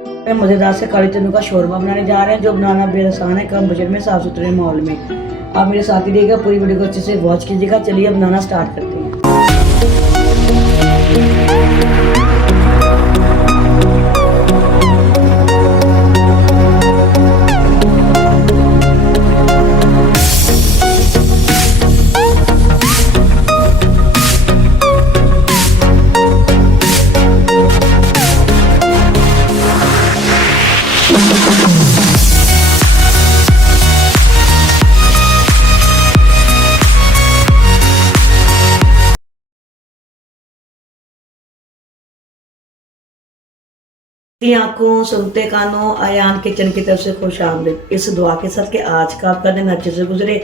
मज़ेदार से काले चनों का शोरबा बनाने जा रहे हैं, जो बनाना बेहद आसान है, कम बजट में, साफ सुथरे माहौल में। आप मेरे साथ ही रहिएगा, पूरी वीडियो को अच्छे से वॉच कीजिएगा। चलिए अब बनाना स्टार्ट करते हैं। की आंखों, सुनते कानों, आयान किचन की तरफ से खुश आमदीद। इस दुआ के साथ कि आज का आपका दिन अच्छे से गुजरे,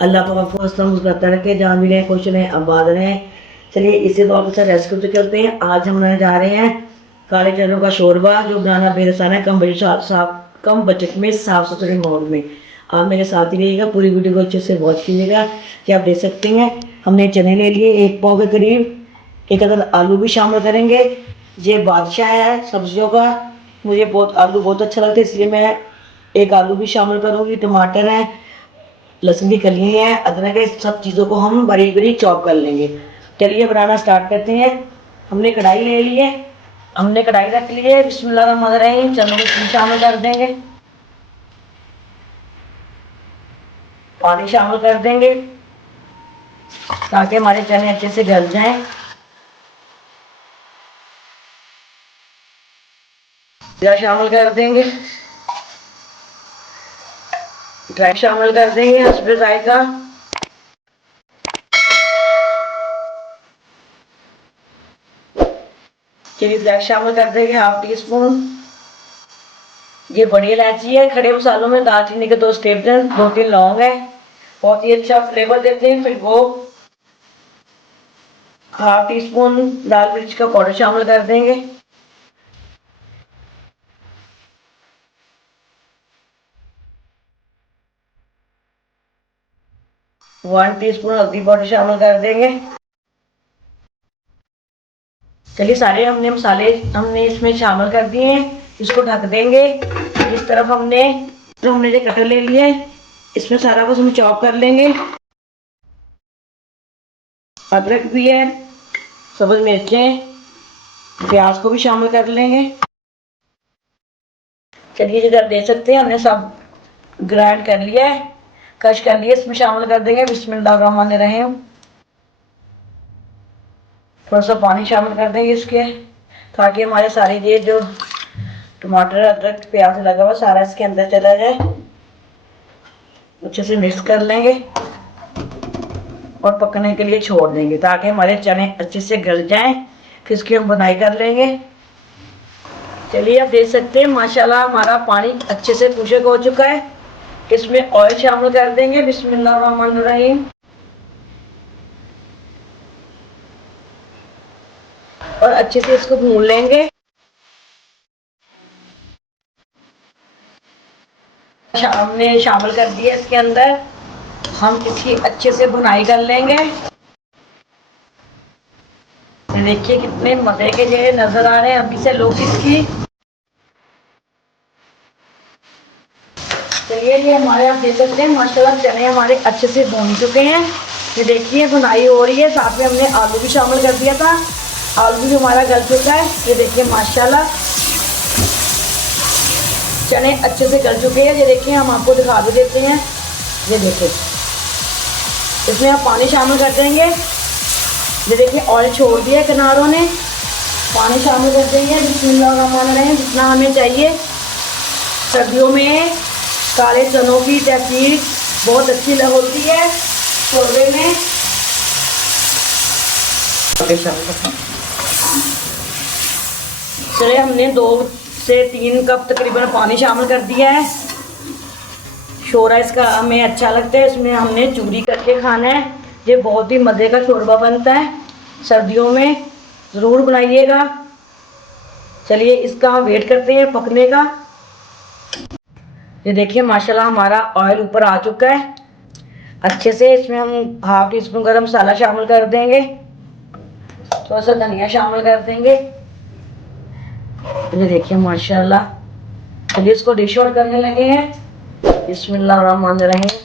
अल्लाह पाक आपको हंसता मुस्कुराता रखे, जहाँ भी रहें खुश रहें, आबाद रहें। चलिए इसी दुआ के साथ रेसिपी पे चलते हैं। आज हम बनाने जा रहे हैं काले चनों का शोरबा, जो बनाना बेहद आसान है, कम बजट में, साफ सुथरे माहौल में। आप मेरे साथ ही रहिएगा, पूरी वीडियो को अच्छे से वॉच कीजिएगा। कि आप देख सकते हैं हमने चने ले लिए 1 पाव के करीब, एक अदर आलू भी शामिल करेंगे। ये बादशाह है सब्जियों का, मुझे आलू बहुत अच्छा लगता है, इसलिए मैं एक आलू भी शामिल करूँगी। टमाटर है, लहसुन की कलियाँ हैं, अदरक है, इस सब चीज़ों को हम बारीक बारीक चॉप कर लेंगे। चलिए बनाना स्टार्ट करते हैं। हमने कढ़ाई ले ली है, हमने कढ़ाई रख ली है। बिस्मिल्लाहिर्रहमानिर्रहीम। चनों को शामिल कर देंगे, पानी शामिल कर देंगे ताकि हमारे चने अच्छे से गल जाएं। जीरा शामिल कर देंगे, ड्राई शामिल कर देंगे, हस्बे जायका। चिली फ्लेक्स शामिल कर देंगे 1/2 टीस्पून। ये बड़ी इलायची है। खड़े मसालों में दालचीनी के 2 स्टेप हैं, 2-3 लौंग है, बहुत ही अच्छा फ्लेवर देते हैं। फिर वो 1/2 टीस्पून लाल मिर्च का पाउडर शामिल कर देंगे। 1 टीस्पून हल्दी पाउडर शामिल कर देंगे। चलिए सारे मसाले हमने इसमें शामिल कर दिए हैं, इसको ढक देंगे। इस तरफ हमने ये कटर ले लिया है, इसमें सारा कुछ हम चॉप कर लेंगे। अदरक भी है, सब्ज मिर्चें, प्याज को भी शामिल कर लेंगे। चलिए इधर देख सकते हैं हमने सब ग्राइंड कर लिया है, क्रश कर लिया, इसमें शामिल कर देंगे। बिस्मिल्लाहिर्रहमानिर्रहीम। थोड़ा सा पानी शामिल कर देंगे इसके, ताकि हमारे सारे ये जो टमाटर, अदरक, प्याज लगा हुआ सारा इसके अंदर चला जाए। अच्छे से मिक्स कर लेंगे और पकने के लिए छोड़ देंगे, ताकि हमारे चने अच्छे से गल जाएं। फिर इसकी हम बुनाई कर लेंगे। चलिए आप देख सकते हैं माशाल्लाह हमारा पानी अच्छे से खुशक हो चुका है। इसमें ऑयल शामिल कर देंगे। बिस्मिल्लाहिर्रहमानिर्रहीम। और अच्छे से इसको भून लेंगे। हमने शामिल कर दिया इसके अंदर, हम इसकी अच्छे से भुनाई कर लेंगे। देखिए कितने मजे के ये नजर आ रहे हैं अभी से लोग इसकी। चलिए ये हमारे आप देख सकते हैं माशाल्लाह चने हमारे अच्छे से भून चुके हैं। ये देखिए भुनाई हो रही है, साथ में हमने आलू भी शामिल कर दिया था, आलू भी हमारा गल चुका है। ये देखिए माशाल्लाह चने अच्छे से गल चुके हैं। ये देखिए हम आपको दिखा भी देते हैं। ये देखिए इसमें आप पानी शामिल कर देंगे। ये देखिए ऑयल छोड़ दिया किनारों ने, पानी शामिल कर देंगे। बिस्मिल्लाहिर्रहमानिर्रहीम। जितना हमें चाहिए। सर्दियों में काले चनों की तहसीर बहुत अच्छी होती है शोरबे में। चलिए हमने 2 से 3 कप तकरीबन पानी शामिल कर दिया है। शोरबा इसका हमें अच्छा लगता है, इसमें हमने चूरी करके खाना है। ये बहुत ही मज़े का शोरबा बनता है, सर्दियों में ज़रूर बनाइएगा। चलिए इसका हम वेट करते हैं पकने का। ये देखिए माशाल्लाह हमारा ऑयल ऊपर आ चुका है अच्छे से। इसमें हम 1/2 टीस्पून गरम मसाला शामिल कर देंगे, थोड़ा सा धनिया शामिल कर देंगे। ये देखिए माशाल्लाह चलिए इसको डिश आउट करने लगे हैं। बिस्मिल्लाहिर्रहमानिर्रहीम।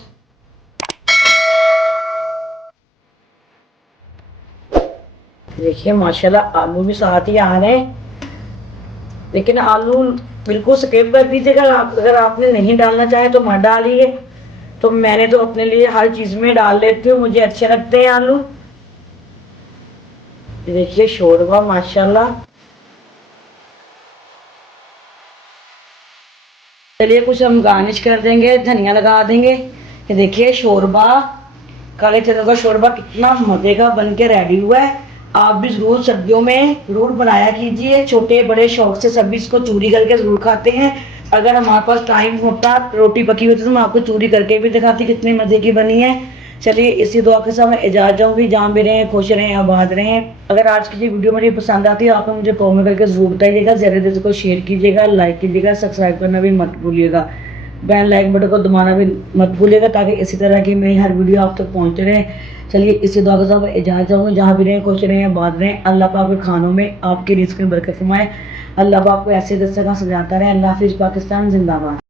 देखिए माशाल्लाह आलू भी साथ ही आ रहे हैं, लेकिन आलू बिल्कुल स्किप कर दीजिएगा। अगर आपने नहीं डालना चाहे तो मत डालिए। तो मैंने तो अपने लिए हर चीज़ में डाल लेती हूँ, मुझे अच्छे लगते हैं आलू। देखिए शोरबा माशाल्लाह। चलिए कुछ हम गार्निश कर देंगे, धनिया लगा देंगे। ये देखिए शोरबा, काले चने का शोरबा कितना मजे का बन के रेडी हुआ है। आप भी जरूर सर्दियों में जरूर बनाया कीजिए, छोटे बड़े शौक से सभी इसको चूरी करके जरूर खाते हैं। अगर हमारे पास टाइम होता, रोटी पकी होती, तो मैं आपको चूरी करके भी दिखाती कितनी मजे की बनी है। चलिए इसी दुआ के साथ मैं इजाज़त चाहूँगी। जहाँ भी रहें खुश रहें आबाद रहें। अगर आज की वीडियो मेरी पसंद आती है, आप मुझे कमेंट करके जरूर बताइएगा। ज़्यादा देर को शेयर कीजिएगा, लाइक कीजिएगा, सब्सक्राइब करना भी मत भूलिएगा। बेल लाइक बटन को दबाना भी मत भूलिएगा, ताकि इसी तरह की मेरी हर वीडियो आप तक पहुँचते रहे। चलिए इसी दुआ के साथ इजाज़त चाहूँगी। जहाँ भी रहें खुश रहें आबाद रहें। अल्लाह पाक के खानों में आपकी रिज़्क़ में बरकत फरमाए। अल्लाह पाक को ऐसे दस्तरखान सजाता रहे। अल्लाह हाफ़िज़। पाकिस्तान जिंदाबाद।